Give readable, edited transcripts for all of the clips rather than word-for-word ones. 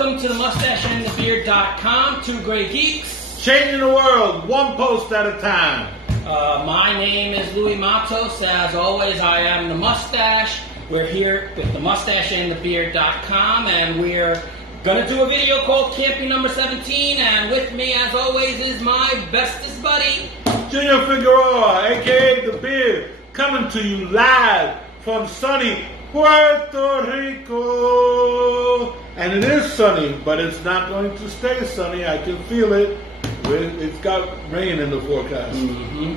Welcome to the MustacheAndTheBeard.com, two gray geeks. Changing the world, one post at a time. My name is Louis Matos. As always, I am the Mustache. We're here with the MustacheAndTheBeard.com, and we're going to do a video called CAMPY number 17, and with me, as always, is my bestest buddy, Junior Figueroa, a.k.a. The Beard, coming to you live from sunny Puerto Rico. And it is sunny, but it's not going to stay sunny. I can feel it. It's got rain in the forecast. Mm-hmm.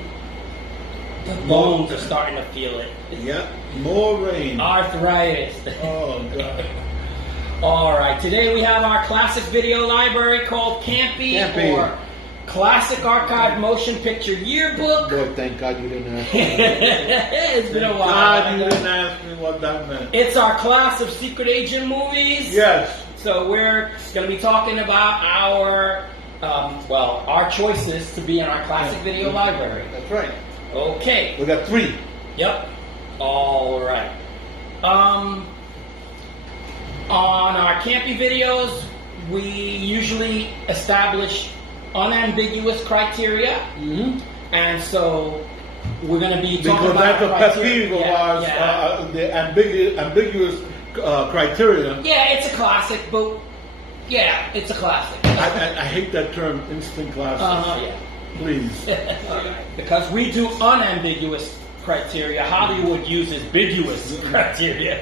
The bones are starting to feel it. Yep, more rain. Arthritis. Oh, God. All right, today we have our classic video library called CAMPY, or Classic Archived Motion Picture Yearbook. Boy, thank God you didn't ask me. It's been a while. God, you didn't ask me what that meant. It's our class of secret agent movies. Yes. So we're going to be talking about our choices to be in our classic video library. That's right. Okay. We got 3. Yep. All right. On our CAMPY videos, we usually establish unambiguous criteria, and so we're going to be talking about because that's a pet peeve of ours. The ambiguous criteria. Yeah, it's a classic, but yeah, it's a classic. I hate that term, instant classic. Yeah. Please. Because we do unambiguous criteria. Hollywood uses ambiguous criteria.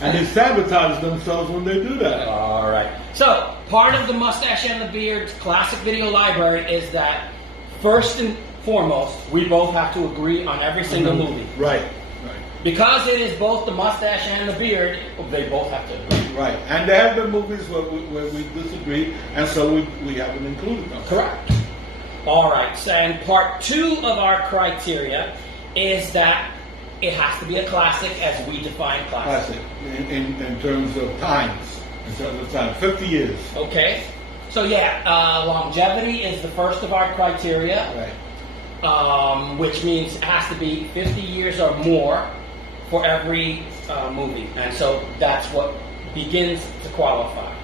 And they sabotage themselves when they do that. All right. So, part of the Mustache and the Beard's classic video library is that, first and foremost, we both have to agree on every single movie. Right. Because it is both the Mustache and the Beard, they both have to agree. Right. And there have been movies where we disagree, and so we haven't included them. Correct. All right. So, and part 2 of our criteria is that it has to be a classic as we define classic. In terms of times. In terms of time. 50 years. Okay. So longevity is the first of our criteria. Right. Which means it has to be 50 years or more for every movie. And so that's what begins to qualify.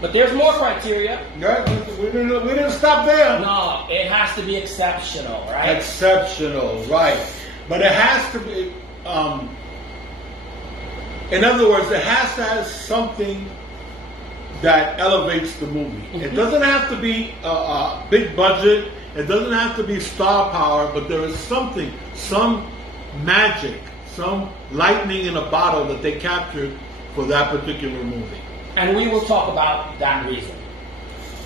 But there's more criteria. Yeah, we didn't stop there. No, it has to be exceptional, right? Exceptional, right. But it has to be, in other words, it has to have something that elevates the movie. It doesn't have to be a big budget. It doesn't have to be star power, but there is something, some magic, some lightning in a bottle that they captured for that particular movie. And we will talk about that reason.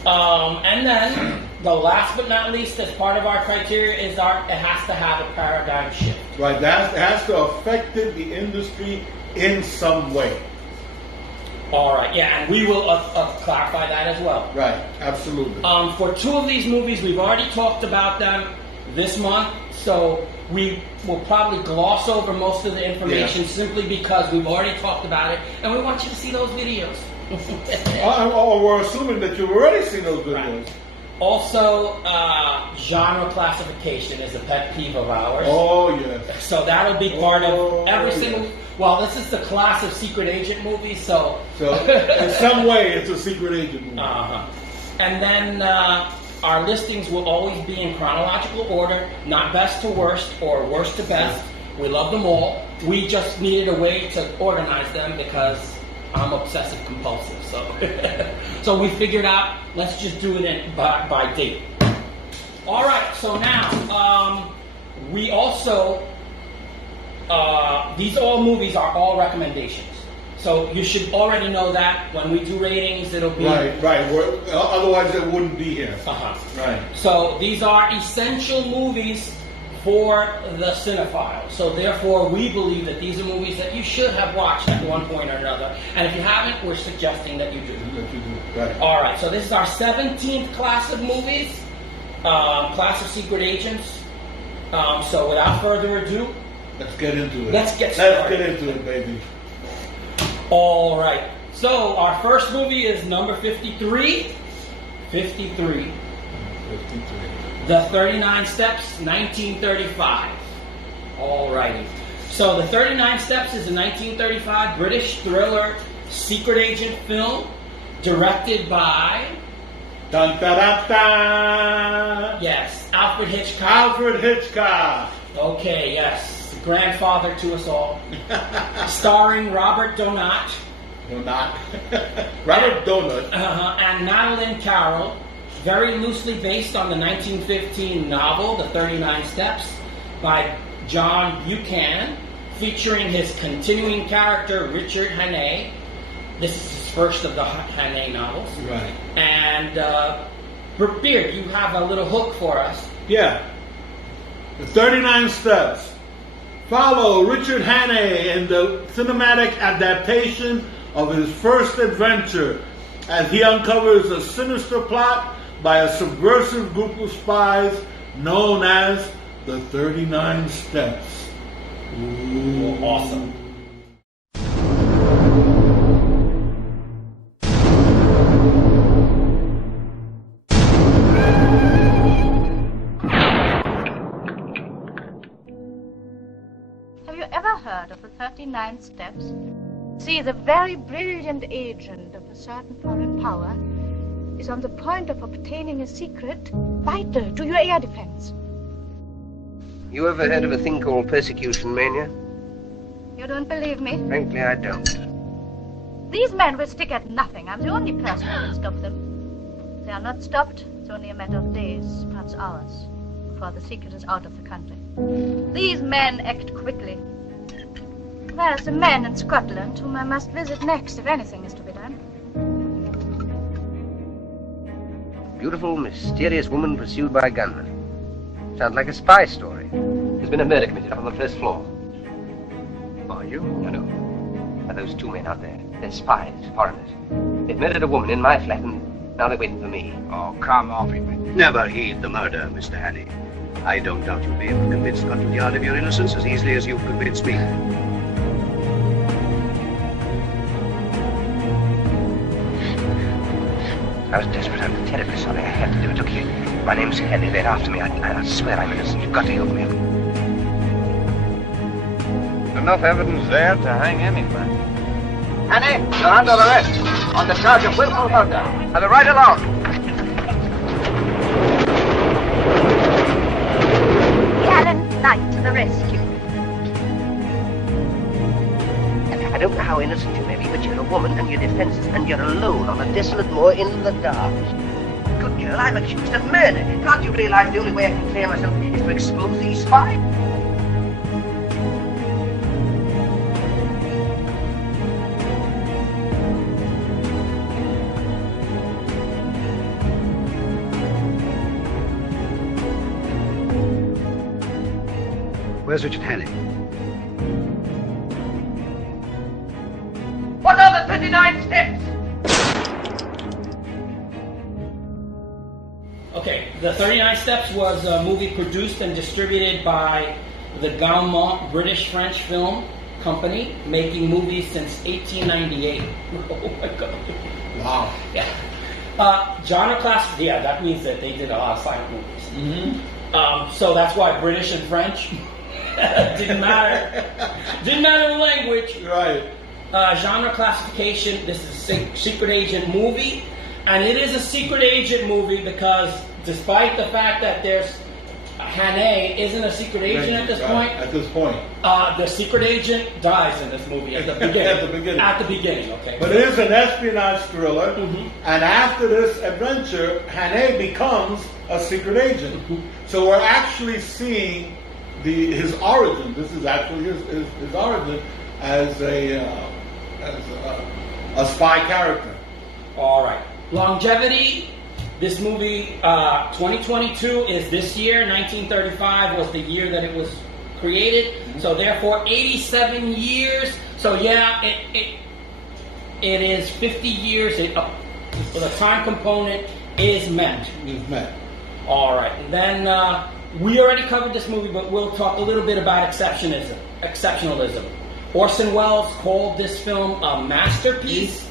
And then, the last but not least, as part of our criteria, is it has to have a paradigm shift. Right, that has to affect the industry in some way. All right, yeah, and we will clarify that as well. Right, absolutely. For 2 of these movies, we've already talked about them this month, so we will probably gloss over most of the information simply because we've already talked about it, and we want you to see those videos. Or we're assuming that you've already seen those videos. Right. Also, genre classification is a pet peeve of ours. Oh, yes. So that'll be part of every single... Well, this is the class of secret agent movies, so in some way, it's a secret agent movie. And then our listings will always be in chronological order, not best to worst or worst to best. We love them all. We just needed a way to organize them because I'm obsessive compulsive. So we figured out, let's just do it by date. All right, so now we also... these all movies are all recommendations. So you should already know that when we do ratings, it'll be... Right. Otherwise, it wouldn't be here. Right. So these are essential movies for the cinephile. So therefore, we believe that these are movies that you should have watched at one point or another. And if you haven't, we're suggesting that you do. Right. All right, so this is our 17th class of movies, class of secret agents. So without further ado, let's get into it. Let's get started. Let's get into it, baby. All right. So our first movie is number 53. 53. The 39 Steps, 1935. All righty. So The 39 Steps is a 1935 British thriller secret agent film. Directed by, Dun, da, da, da. yes, Alfred Hitchcock. Alfred Hitchcock. Okay, yes, grandfather to us all. Starring Robert Donat. No, not. Robert Donut. And Madeline Carroll, very loosely based on the 1915 novel, The 39 Steps, by John Buchanan, featuring his continuing character, Richard Hannay. This is his first of the Hannay novels. Right. And, Beard, you have a little hook for us. Yeah. The 39 Steps. Follow Richard Hannay in the cinematic adaptation of his first adventure as he uncovers a sinister plot by a subversive group of spies known as the 39 Steps. Ooh. Awesome. Have you ever heard of the 39 Steps? See, the very brilliant agent of a certain foreign power is on the point of obtaining a secret vital to your air defense. You ever heard of a thing called persecution mania? You don't believe me? Frankly, I don't. These men will stick at nothing. I'm the only person who can stop them. If they are not stopped, it's only a matter of days, perhaps hours, before the secret is out of the country. These men act quickly. There's a man in Scotland whom I must visit next if anything is to be done. Beautiful, mysterious woman pursued by gunmen. Sounds like a spy story. There's been a murder committed up on the first floor. Are you? No. Are those two men out there? They're spies, foreigners. They've murdered a woman in my flat and now they're waiting for me. Oh, come off it. Never heed the murder, Mr. Hannay. I don't doubt you'll be able to convince Scotland Yard of your innocence as easily as you've convinced me. I was desperate. I'm terribly sorry. I had to do it. Look here. My name's Hannay. They're after me. I swear I'm innocent. You've got to help me. Enough evidence there to hang anyone. Hannay, you're under arrest on the charge of willful murder. Have it right along. Gallant knight to the rescue. I don't know how innocent you may be, but you're a woman and you're defenseless and you're alone on a desolate moor in the dark. Good girl, I'm accused of murder. Can't you realize the only way I can clear myself is to expose these spies? Where's Richard Hannay? What are the 39 steps? Okay, The 39 Steps was a movie produced and distributed by the Gaumont British-French Film Company, making movies since 1898. Oh my God. Wow. Yeah. Genre class, yeah, that means that they did a lot of silent movies. Mm-hmm. So that's why British and French didn't matter. Didn't matter the language. Right. Genre classification, this is a secret agent movie. And it is a secret agent movie because despite the fact that there's Hannay isn't a secret agent at this point. At this point. The secret agent dies in this movie at the beginning. At the beginning. At the beginning, okay. But it is an espionage thriller, Mhm. and after this adventure, Hannay becomes a secret agent. So we're actually seeing his origin. This is actually his origin as a spy character. All right. Longevity. This movie, 2022 is this year. 1935 was the year that it was created. So therefore, 87 years. So yeah, it is 50 years. The time component is met. He's met. All right. And then we already covered this movie, but we'll talk a little bit about exceptionalism. Orson Welles called this film a masterpiece.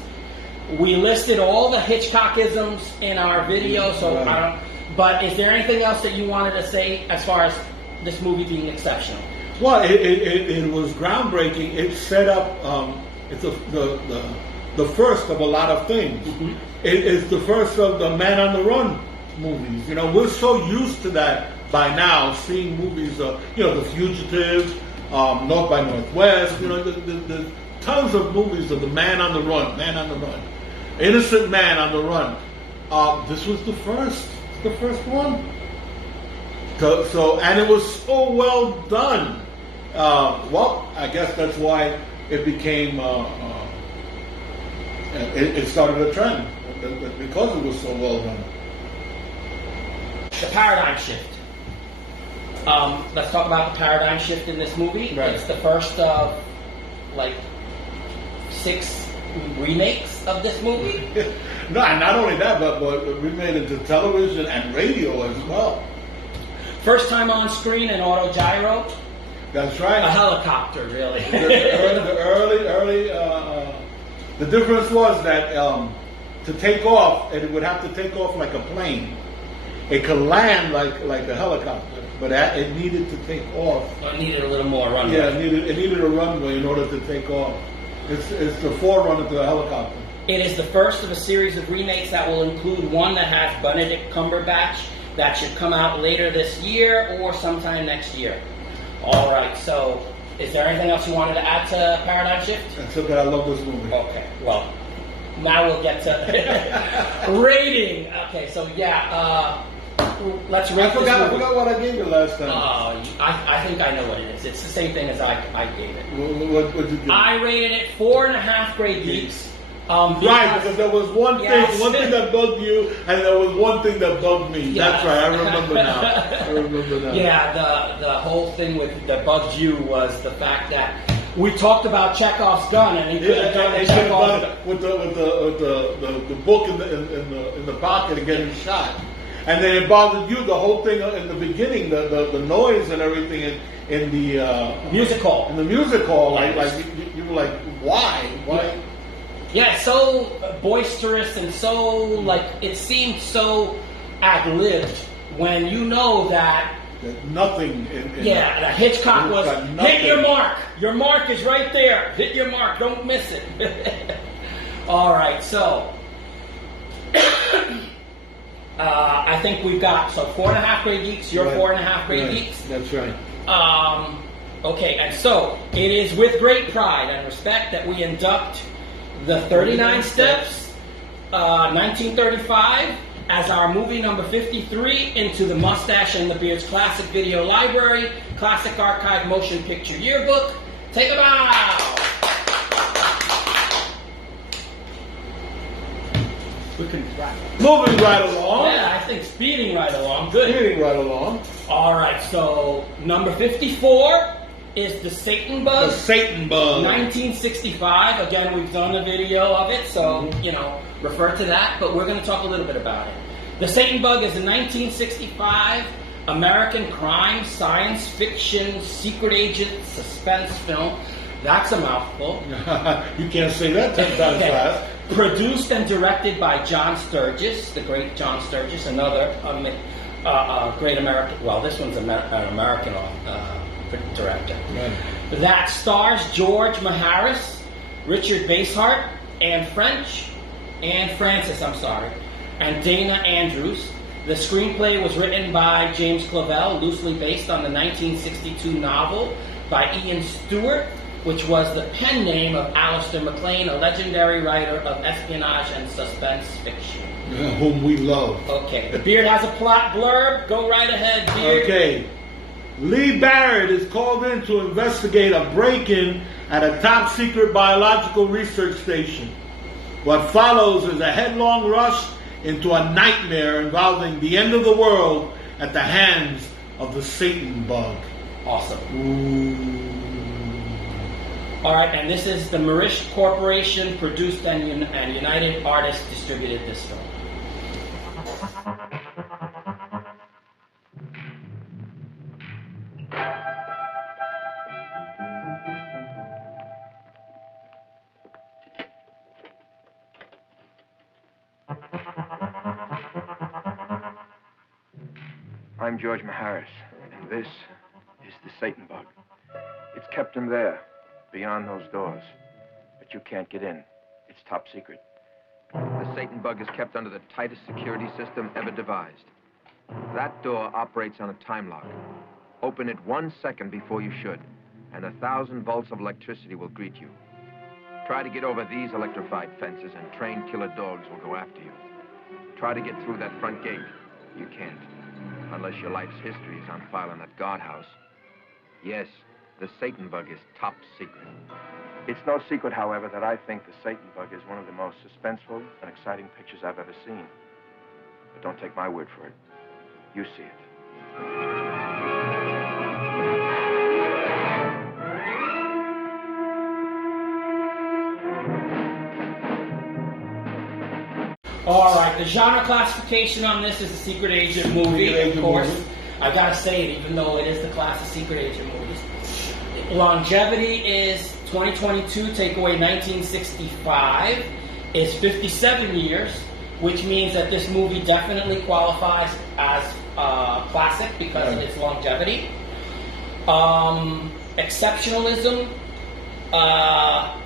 We listed all the Hitchcockisms in our video, so Right. I don't. But is there anything else that you wanted to say as far as this movie being exceptional? Well, it was groundbreaking. It set up the the first of a lot of things. It is the first of the Man on the Run movies. You know, we're so used to that by now, seeing movies of, you know, The Fugitive, North by Northwest, you know, the tons of movies of the Man on the Run, innocent man on the run. This was the first one. So, and it was so well done. Well, I guess that's why it became, it started a trend, because it was so well done. The paradigm shift. Let's talk about the paradigm shift in this movie. Right. It's the first of, like, 6 remakes of this movie. No, and not only that, but we made it to television and radio as well. First time on screen in auto gyro. That's right. A helicopter, really. The difference was that to take off, it would have to take off like a plane. It could land like a helicopter, but it needed to take off. It needed a little more runway. Yeah, it needed a runway in order to take off. It's the forerunner to a helicopter. It is the first of a series of remakes that will include one that has Benedict Cumberbatch that should come out later this year or sometime next year. All right, so is there anything else you wanted to add to Paradigm Shift? Except that I love this movie. Okay, well, now we'll get to rating. Okay, so yeah, let's rate I forgot what I gave you last time. I think I know what it is. It's the same thing as I gave it. What did you give? I rated it 4.5 Grey Geeks. Right, because there was one thing that bugged you, and there was one thing that bugged me. Yes. That's right, I remember now. Yeah, the whole thing that bugged you was the fact that we talked about Chekhov's gun, and he could have done Chekhov's gun with the book in the pocket and getting shot. And then it bothered you, the whole thing in the beginning, the noise and everything in the music hall. In the music hall, like you were like, why? Yeah, so boisterous and so, like, it seemed so ad-libbed when you know that... Nothing. That Hitchcock was, hit your mark. Your mark is right there. Hit your mark. Don't miss it. All right, so... I think we've got, 4.5 Grey Geeks, you're 4.5 Grey Geeks. That's right. Okay, and so, it is with great pride and respect that we induct the 39 Steps, 1935, as our movie number 53 into the Mustache and the Beard's Classic Video Library, Classic Archived Motion Picture Yearbook. Take a bow! We can moving right along. Yeah, I think speeding right along. Good. Speeding right along. All right, so number 54 is the Satan Bug. The Satan Bug. 1965. Again, we've done a video of it, so, refer to that, but we're going to talk a little bit about it. The Satan Bug is a 1965 American crime, science fiction, secret agent, suspense film. That's a mouthful. You can't say that 10 times fast. Produced and directed by John Sturges, the great John Sturges, another great American, well, this one's an American director. Right. That stars George Maharis, Richard Basehart, Anne Francis, and Dana Andrews. The screenplay was written by James Clavell, loosely based on the 1962 novel by Ian Stewart, which was the pen name of Alistair MacLean, a legendary writer of espionage and suspense fiction. Whom we love. Okay, the Beard has a plot blurb. Go right ahead, Beard. Okay. Lee Barrett is called in to investigate a break-in at a top-secret biological research station. What follows is a headlong rush into a nightmare involving the end of the world at the hands of the Satan Bug. Awesome. Ooh. All right, and this is the Marish Corporation produced and United Artists distributed this film. I'm George Maharis, and this is the Satan Bug. It's kept him there, beyond those doors. But you can't get in. It's It's top secret. The Satan bug is kept under the tightest security system ever devised. That door operates on a time lock. Open it 1 second before you should, and 1,000 volts of electricity will greet you. Try to get over these electrified fences, and trained killer dogs will go after you. Try to get through that front gate. You can't, unless your life's history is on file in that guardhouse. Yes, the Satan bug is top secret. It's no secret, however, that I think The Satan Bug is one of the most suspenseful and exciting pictures I've ever seen. But don't take my word for it. You see it. All right, the genre classification on this is a secret agent movie, of course. I gotta say it, even though it is the class of secret agent movies. Longevity is 2022, take away 1965, is 57 years, which means that this movie definitely qualifies as classic because of its longevity. Exceptionalism,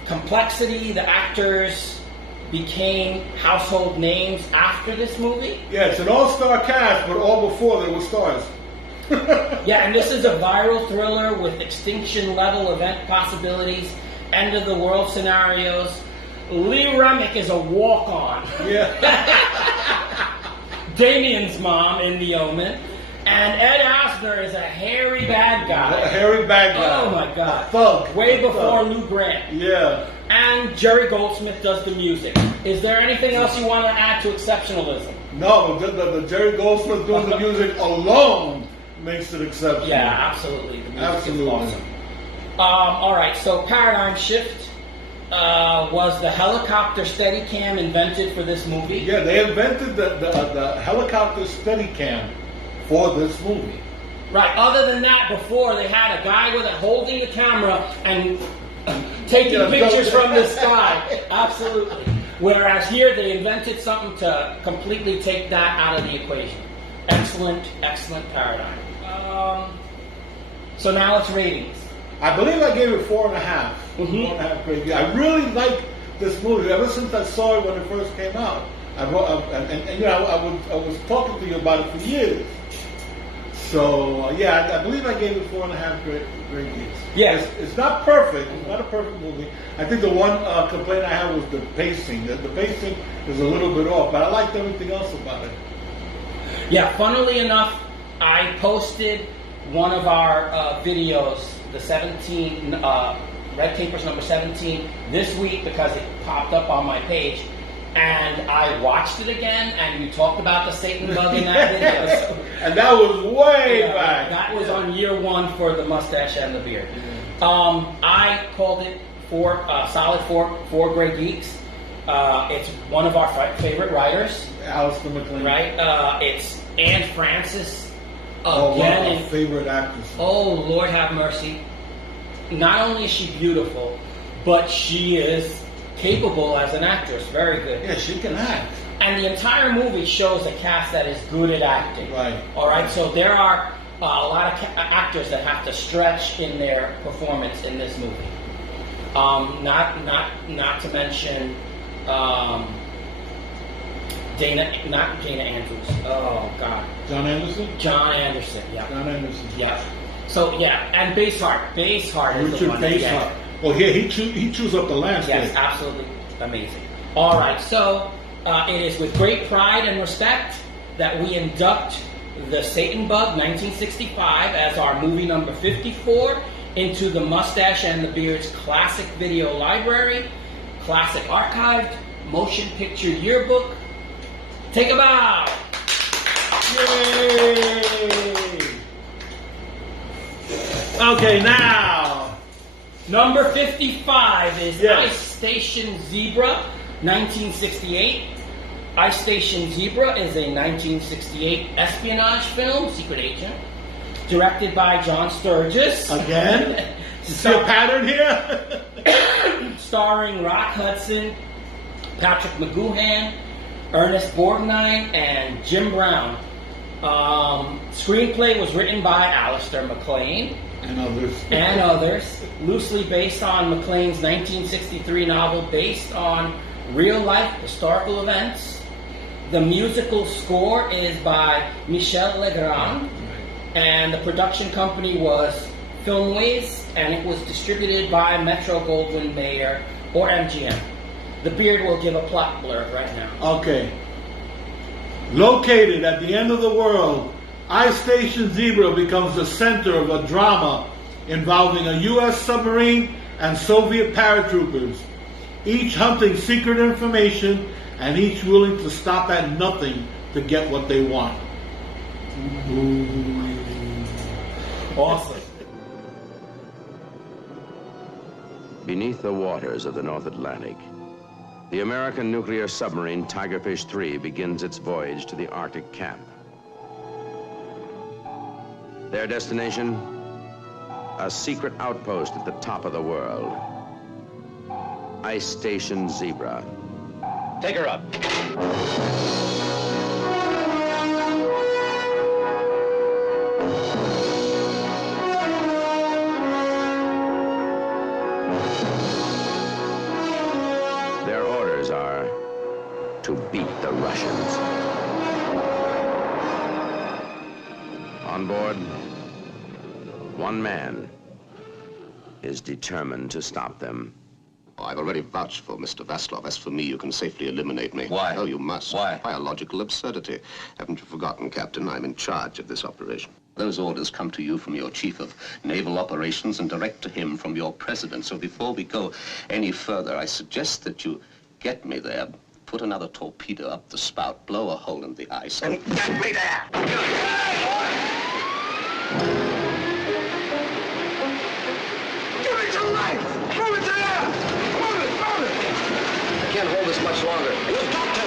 complexity, the actors became household names after this movie. Yeah, it's an all-star cast, but all before they were stars. Yeah, and this is a viral thriller with extinction-level event possibilities, end-of-the-world scenarios. Lee Remick is a walk-on. Yeah. Damien's mom in The Omen. And Ed Asner is a hairy bad guy. A hairy bad guy. Oh, my God. A thug. Way A before thug. Lou Grant. Yeah. And Jerry Goldsmith does the music. Is there anything else you want to add to exceptionalism? No, the Jerry Goldsmith doing the music alone makes it exceptional. Yeah, absolutely. The music Absolutely. is awesome. All right, so Paradigm Shift was the helicopter Steadicam invented for this movie. Yeah, they invented the helicopter Steadicam for this movie. Right, other than that, before they had a guy with holding the camera and taking pictures from the sky. Absolutely. Whereas here they invented something to completely take that out of the equation. Excellent, excellent paradigm. So now it's ratings. I believe I gave it 4.5. Mhm. 4.5 grade. I really like this movie ever since I saw it when it first came out. I was talking to you about it for years. So I believe I gave it 4.5 grade geeks. Yes. It's not perfect. It's not a perfect movie. I think the one complaint I had was the pacing. The pacing is a little bit off, but I liked everything else about it. Yeah, funnily enough, I posted one of our videos, the 17, Red Capers number 17, this week because it popped up on my page. And I watched it again, and you talked about the Satan bug in that video. So, And that was way back. That was on year one for the mustache and the beard. I called it solid four Grey Geeks. It's one of our favorite writers. Alistair McLean. Right? It's Anne Francis. One Again, of our favorite actresses. oh, Lord have mercy. Not only is she beautiful, but she is capable as an actress. Very good. Yeah, she can act. And the entire movie shows a cast that is good at acting. Right. All right. So there are a lot of actors that have to stretch in their performance in this movie. Not to mention not Dana Andrews. Oh God. John Anderson? John Anderson. Yeah. John Anderson. Yeah. So yeah, and Basehart. Basehart is the Richard one. that gets- Basehart. Oh, yeah, he chews up the landscape. Yes, absolutely amazing. All right, so it is with great pride and respect that we induct The Satan Bug 1965 as our movie number 54 into the Mustache and the Beard's Classic Video Library, Classic Archived Motion Picture Yearbook. Take a bow. Yay! Okay, now. Number 55 is Yes. Ice Station Zebra, 1968. Ice Station Zebra is a 1968 espionage film, secret agent, directed by John Sturgis. Again? You see a pattern here? Starring Rock Hudson, Patrick McGoohan, Ernest Borgnine, and Jim Brown. Screenplay was written by Alistair McLean. And others. Loosely based on McLean's 1963 novel based on real-life historical events. The musical score is by Michel Legrand, and the production company was Filmways, and it was distributed by Metro-Goldwyn-Mayer or MGM. The beard will give a plot blurb right now. Okay. Located at the end of the world, Ice Station Zebra becomes the center of a drama involving a U.S. submarine and Soviet paratroopers, each hunting secret information and each willing to stop at nothing to get what they want. Ooh. Awesome. Beneath the waters of the North Atlantic, the American nuclear submarine Tigerfish 3 begins its voyage to the Arctic camp. Their destination? A secret outpost at the top of the world. Ice Station Zebra. Take her up. Their orders are to beat the Russians. On board, one man is determined to stop them. Oh, I've already vouched for Mr. Vaslov. As for me, you can safely eliminate me. Why? Oh, you must. Why? Biological absurdity. Haven't you forgotten, Captain? I'm in charge of this operation. Those orders come to you from your chief of naval operations and direct to him from your president. So before we go any further, I suggest that you get me there, put another torpedo up the spout, blow a hole in the ice, and get me there! Give me some life! Move it to there! Move it! Move it! I can't hold this much longer. You've got to!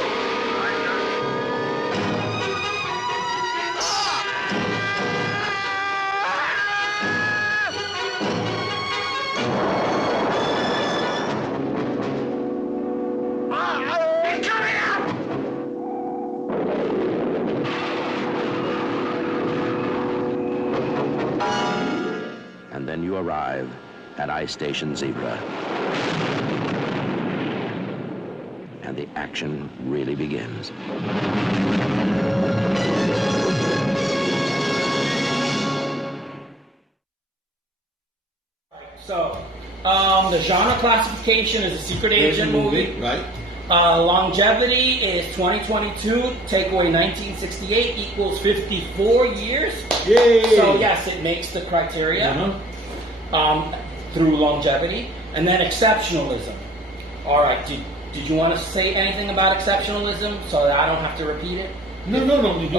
And then you arrive at Ice Station Zebra. And the action really begins. So, the genre classification is a secret agent movie. Right? Longevity is 2022. Takeaway 1968 equals 54 years. Yay! So yes, it makes the criteria through longevity, and then exceptionalism. All right. Did you want to say anything about exceptionalism so that I don't have to repeat it? No.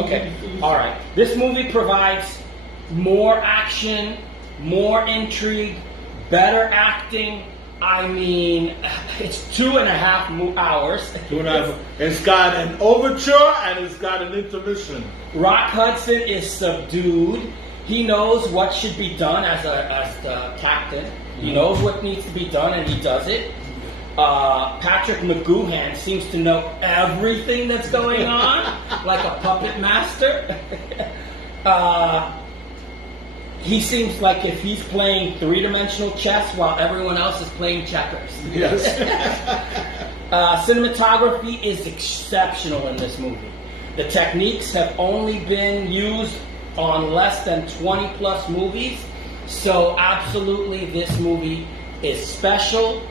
Okay. All right. This movie provides more action, more intrigue, better acting. I mean, it's 2.5 hours. 2.5. It's got an overture and it's got an intermission. Rock Hudson is subdued. He knows what should be done as the captain. He knows what needs to be done, and he does it. Patrick McGoohan seems to know everything that's going on, like a puppet master. He seems like if he's playing three-dimensional chess while everyone else is playing checkers. Yes. Cinematography is exceptional in this movie. The techniques have only been used on less than 20 plus movies, so absolutely this movie is special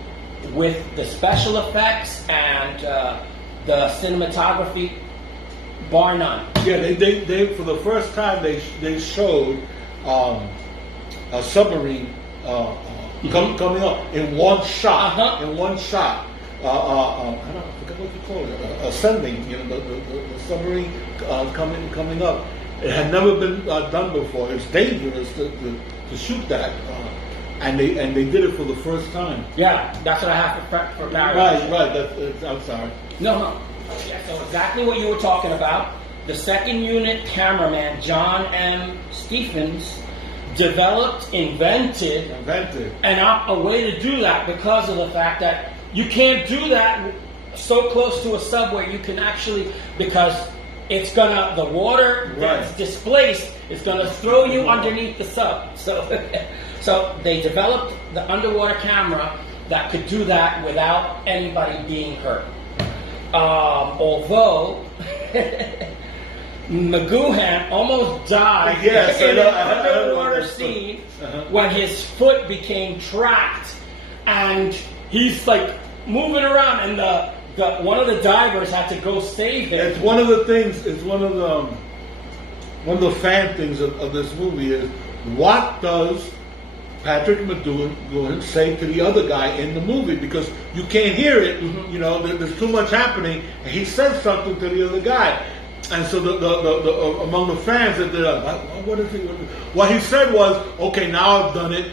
with the special effects and the cinematography, bar none. Yeah, they for the first time they showed a submarine coming up in one shot. In one shot. I forget what you call it. Ascending. You know, the submarine coming up. It had never been done before. It's dangerous to shoot that, and they did it for the first time. Yeah, that's what I have for Right. I'm sorry. No. Yeah, so exactly what you were talking about. The second unit cameraman, John M. Stephens, invented a way to do that because of the fact that you can't do that so close to a sub where you can actually, because the water that's displaced is gonna throw you underneath the sub. So they developed the underwater camera that could do that without anybody being hurt. Although McGoohan almost died Yes, in I an know underwater that scene Uh-huh. when his foot became trapped, and he's like moving around, and the one of the divers had to go save him. It's one of the things. It's one of the fan things of this movie is what does Patrick McGoohan say to the other guy in the movie, because you can't hear it. Mm-hmm. You know, there's too much happening, and he says something to the other guy, and so the among the fans that they're like, what is he? What he said was, okay, now I've done it.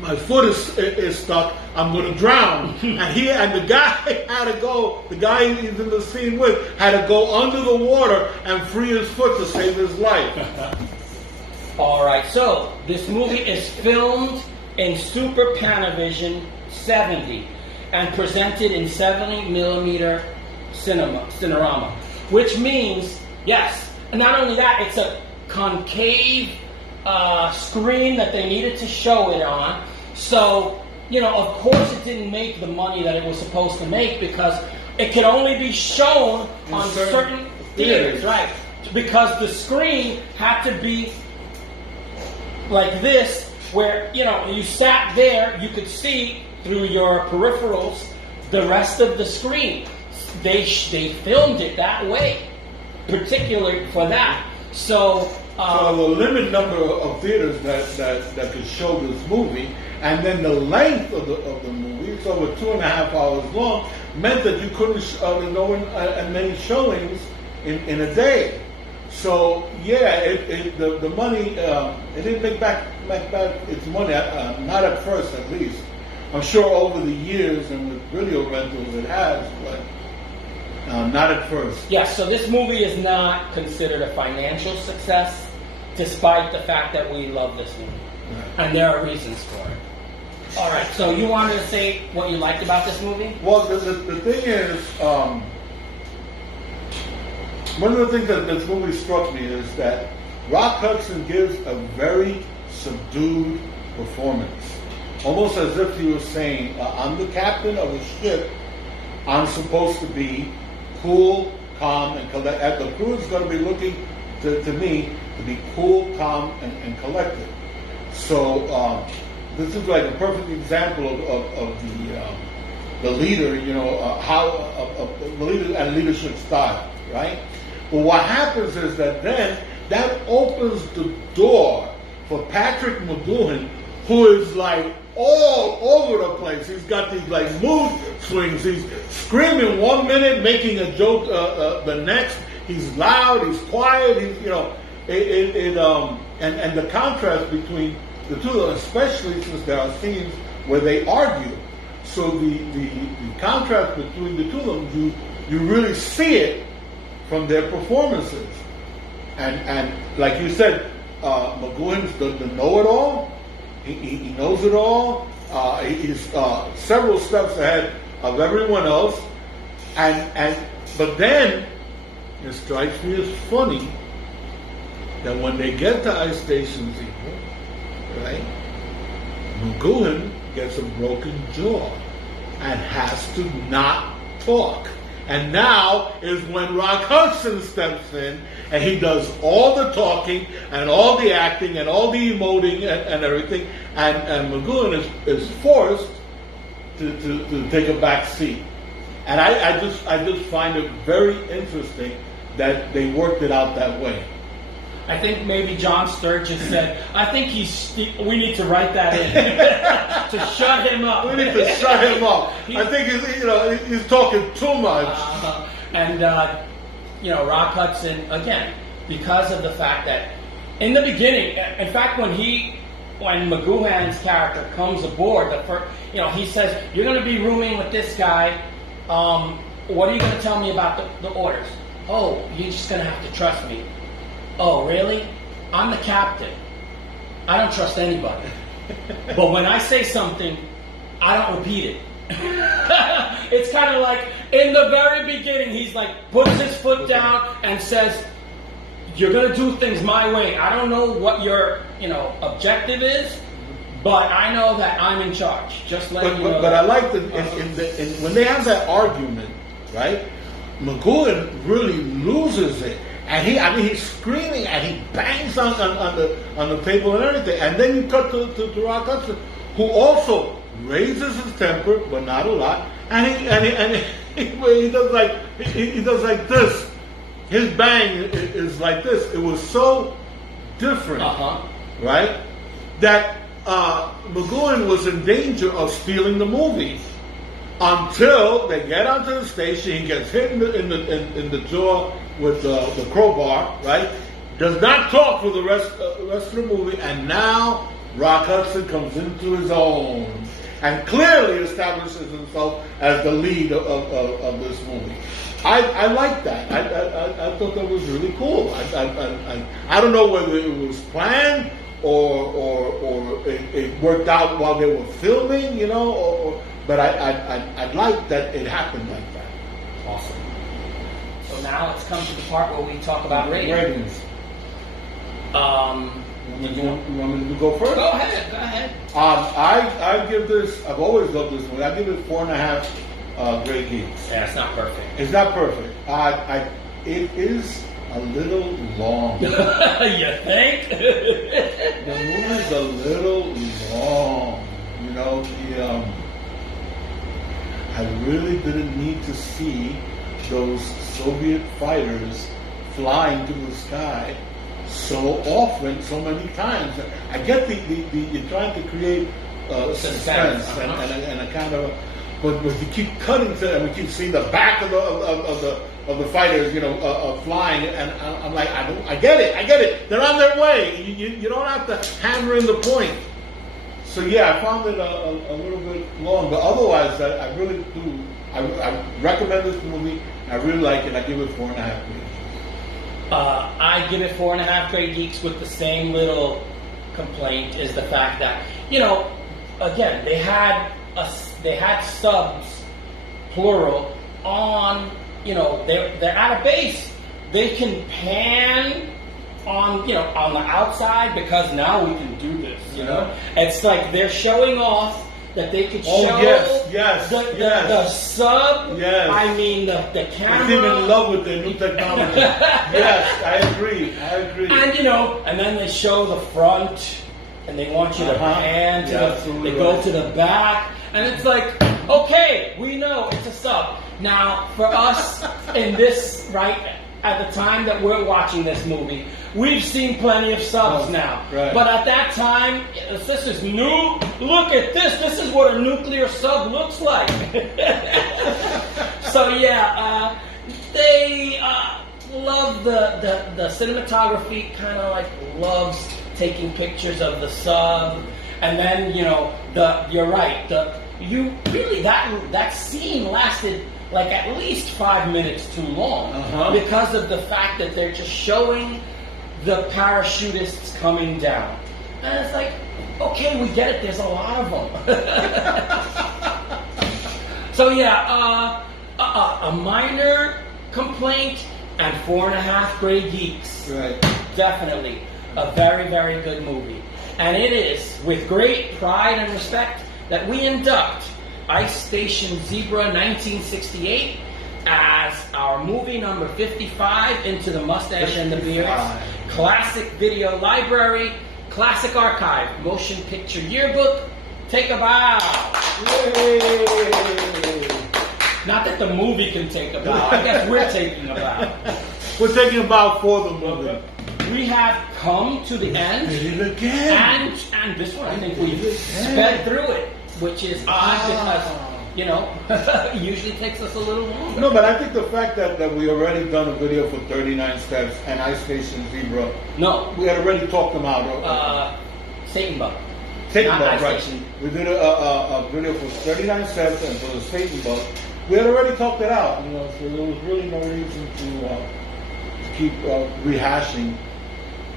My foot is stuck. I'm going to drown. And the guy had to go. The guy he's in the scene with had to go under the water and free his foot to save his life. All right, so this movie is filmed in Super Panavision 70 and presented in 70mm Cinerama, which means, yes, not only that, it's a concave screen that they needed to show it on. So, you know, of course it didn't make the money that it was supposed to make because it could only be shown on certain theaters, right? Because the screen had to be like this, where, you know, you sat there, you could see through your peripherals the rest of the screen. They filmed it that way, particularly for that. So a limited number of theaters that could show this movie, and then the length of the movie, it's over 2.5 hours long, meant that you couldn't know as many showings in a day. So yeah, the money it didn't make back its money, not at first at least. I'm sure over the years and with video rentals it has, but not at first. Yeah, so this movie is not considered a financial success, despite the fact that we love this movie. Right. And there are reasons for it. All right, so you wanted to say what you liked about this movie? Well, the thing is, one of the things that this movie struck me is that Rock Hudson gives a very subdued performance. Almost as if he was saying, I'm the captain of a ship, I'm supposed to be cool, calm, and collected. The crew is going to be looking to me to be cool, calm, and collected. So this is like a perfect example of the leader, you know, of the leader and leadership style, right? But what happens is that then that opens the door for Patrick McGoohan, who is like all over the place. He's got these like mood swings. He's screaming 1 minute, making a joke the next. He's loud. He's quiet. He's, you know, and the contrast between the two of them, especially since there are scenes where they argue. So the contrast between the two of them, you really see it from their performances. And like you said, McGoohan's the know-it-all. He knows it all. He's several steps ahead of everyone else. But then it strikes me as funny that when they get to Ice Station Zero, right, McGoohan gets a broken jaw and has to not talk. And now is when Rock Hudson steps in and he does all the talking and all the acting and all the emoting and everything. And McGoohan is forced to take a back seat. And I just find it very interesting that they worked it out that way. I think maybe John Sturges said, I think we need to write that in to shut him up. We need to shut him up. I think he's talking too much. Rock Hudson, again, because of the fact that in the beginning, in fact, when McGoohan's character comes aboard, he says, you're going to be rooming with this guy. What are you going to tell me about the orders? Oh, you're just going to have to trust me. Oh, really? I'm the captain. I don't trust anybody. But when I say something, I don't repeat it. It's kind of like in the very beginning, he's like, puts his foot down and says, you're going to do things my way. I don't know what your, objective is, But I know that I'm in charge. Just let you know. But I like that when they have that argument, right? McGowan really loses it, and he's screaming and he bangs on the table and everything. And then you cut to Rock Hudson, who also raises his temper, but not a lot. And he does like this. His bang is like this. It was so different, right? That McGowan was in danger of stealing the movie until they get onto the station. He gets hit in the jaw with the crowbar, right? Does not talk for the rest of the movie, and now Rock Hudson comes into his own and clearly establishes himself as the lead of this movie. I like that. I thought that was really cool. I don't know whether it was planned or it worked out while they were filming, you know. But I like that it happened like that. Awesome. So now let's come to the part where we talk about ratings. You want me to go first? Go ahead. I give this. I've always loved this movie. I give it 4.5 Grey Geeks. Yeah, it's not perfect. It's not perfect. It is a little long. You think? The movie's a little long. You know, I really didn't need to see those Soviet fighters flying to the sky so often, so many times. I get the you're trying to create suspense and a kind of, but you keep cutting to, and we keep seeing the back of the fighters, you know, flying, and I'm like, I get it. They're on their way. You don't have to hammer in the point. So yeah, I found it a little bit long, but otherwise, I really do. I recommend this movie. I really like it. I give it 4.5 Grey. I give it 4.5 Grey Geeks with the same little complaint is the fact that, you know, again, they had subs, plural, on, you know, they're at a base. They can pan on, you know, on the outside because now we can do this, you know. It's like they're showing off that they could show the sub. Yes. I mean the camera. They're in love with their new technology. Yes, I agree. And you know, and then they show the front, and they want you to pan to they go to the back, and it's like, okay, we know it's a sub. Now, for us in this, right, at the time that we're watching this movie, we've seen plenty of subs now. Right. But at that time, this is new. Look at this. This is what a nuclear sub looks like. So yeah, they love the cinematography, kind of like loves taking pictures of the sub. And then, you know, you're right. That scene lasted like at least 5 minutes too long because of the fact that they're just showing the parachutists coming down. And it's like, okay, we get it, there's a lot of them. So yeah, a minor complaint and 4.5 Grey Geeks. Right. Definitely a very, very good movie. And it is with great pride and respect that we induct Ice Station Zebra 1968 as our movie number 55 into the Mustache and the Beard Classic Video Library, Classic Archive Motion Picture Yearbook. Take a bow. Yay. Not that the movie can take a bow. I guess we're taking a bow. We're taking a bow for the movie. We have come to the end. Did it again. And this one, I think we've sped through it, which is odd because, you know, it usually takes us a little longer. No, but I think the fact that we already done a video for 39 Steps and Ice Station Zebra. No. We had already talked them out. Satan-Bug. Satan-Bug, right. We did a video for 39 Steps and for the Satan-Bug. We had already talked it out, you know, so there was really no reason to keep rehashing.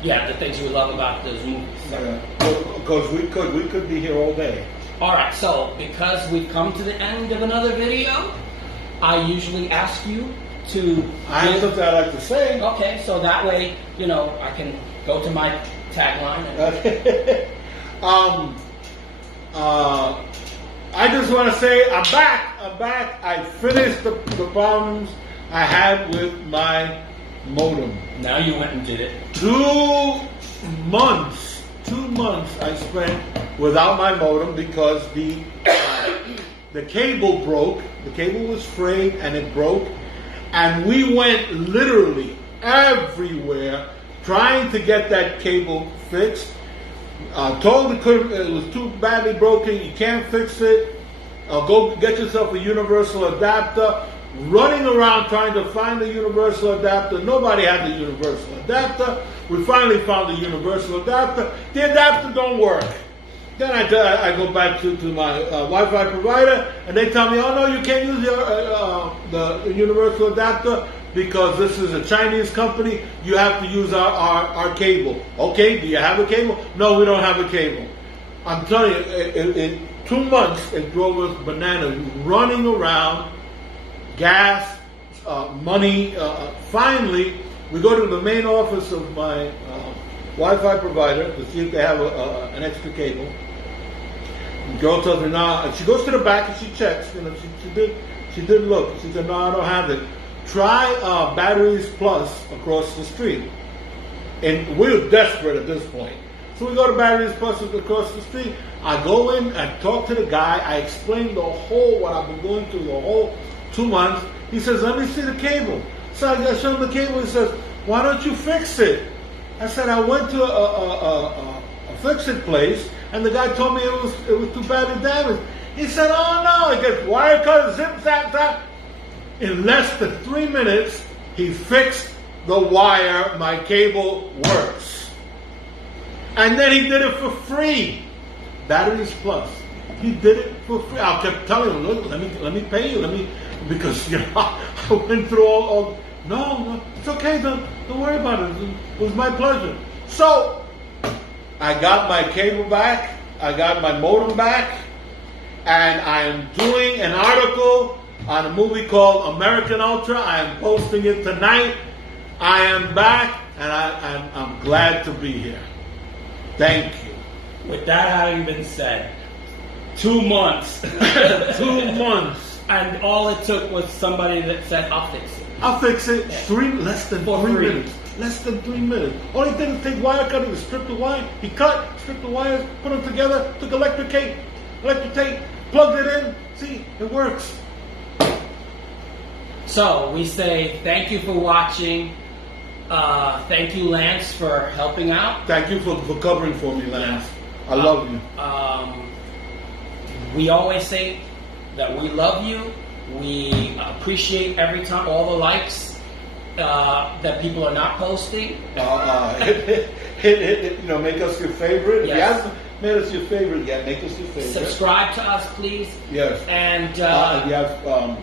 Yeah, the things we love about those movies. Because we could be here all day. All right, so because we've come to the end of another video, I usually ask you to. I have something I'd like to say. Okay, so that way, you know, I can go to my tagline. I just want to say I'm back. I finished the problems I had with my modem. Now you went and did it. 2 months I spent without my modem because the cable broke. The cable was frayed and it broke. And we went literally everywhere trying to get that cable fixed. Told it was too badly broken, you can't fix it. Go get yourself a universal adapter. Running around trying to find the universal adapter. Nobody had the universal adapter. We finally found the universal adapter. The adapter don't work. Then I go back to my Wi-Fi provider, and they tell me, oh no, you can't use the universal adapter because this is a Chinese company. You have to use our cable. Okay, do you have a cable? No, we don't have a cable. I'm telling you, in 2 months, it drove us bananas, running around, gas, money. Finally, we go to the main office of my Wi-Fi provider to see if they have an extra cable. The girl tells me, no, and she goes to the back and she checks. You know, she did look. She said, no, I don't have it. Try Batteries Plus across the street. And we're desperate at this point. So we go to Batteries Plus across the street. I go in, I talk to the guy, I explain what I've been going through the whole 2 months. He says, let me see the cable. So I show him the cable. He says, why don't you fix it? I said, I went to a fix-it place, and the guy told me it was too badly damaged. He said, oh no, it gets wire cut, zip, zap, zap. In less than 3 minutes, he fixed the wire, my cable works. And then he did it for free. Batteries Plus. He did it for free. I kept telling him, look, let me pay you, because you know I went through all. No, it's okay. Don't worry about it. It was my pleasure. So I got my cable back. I got my modem back, and I am doing an article on a movie called American Ultra. I am posting it tonight. I am back, and I'm glad to be here. Thank you. With that having been said, 2 months. 2 months. And all it took was somebody that said, I'll fix it. I'll fix it. Less than 3 minutes. Less than 3 minutes. All he did was take wire cutting and strip the wire. He stripped the wires, put them together, took electric tape, plugged it in. See, it works. So we say thank you for watching. Thank you, Lance, for helping out. Thank you for covering for me, Lance. I love you. We always say that we love you. We appreciate every time all the likes that people are not posting. Make us your favorite. Yes. If you haven't made us your favorite yet, make us your favorite. Subscribe to us, please. Yes. And if you have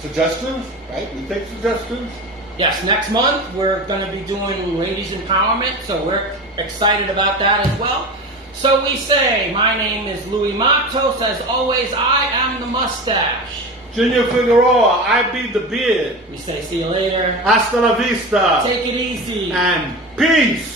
suggestions, right? We take suggestions. Yes, next month we're going to be doing ladies empowerment, so we're excited about that as well. So we say, my name is Louis Matos. As always, I am the Mustache. Junior Figueroa, I be the beard. We say, see you later. Hasta la vista. Take it easy. And peace.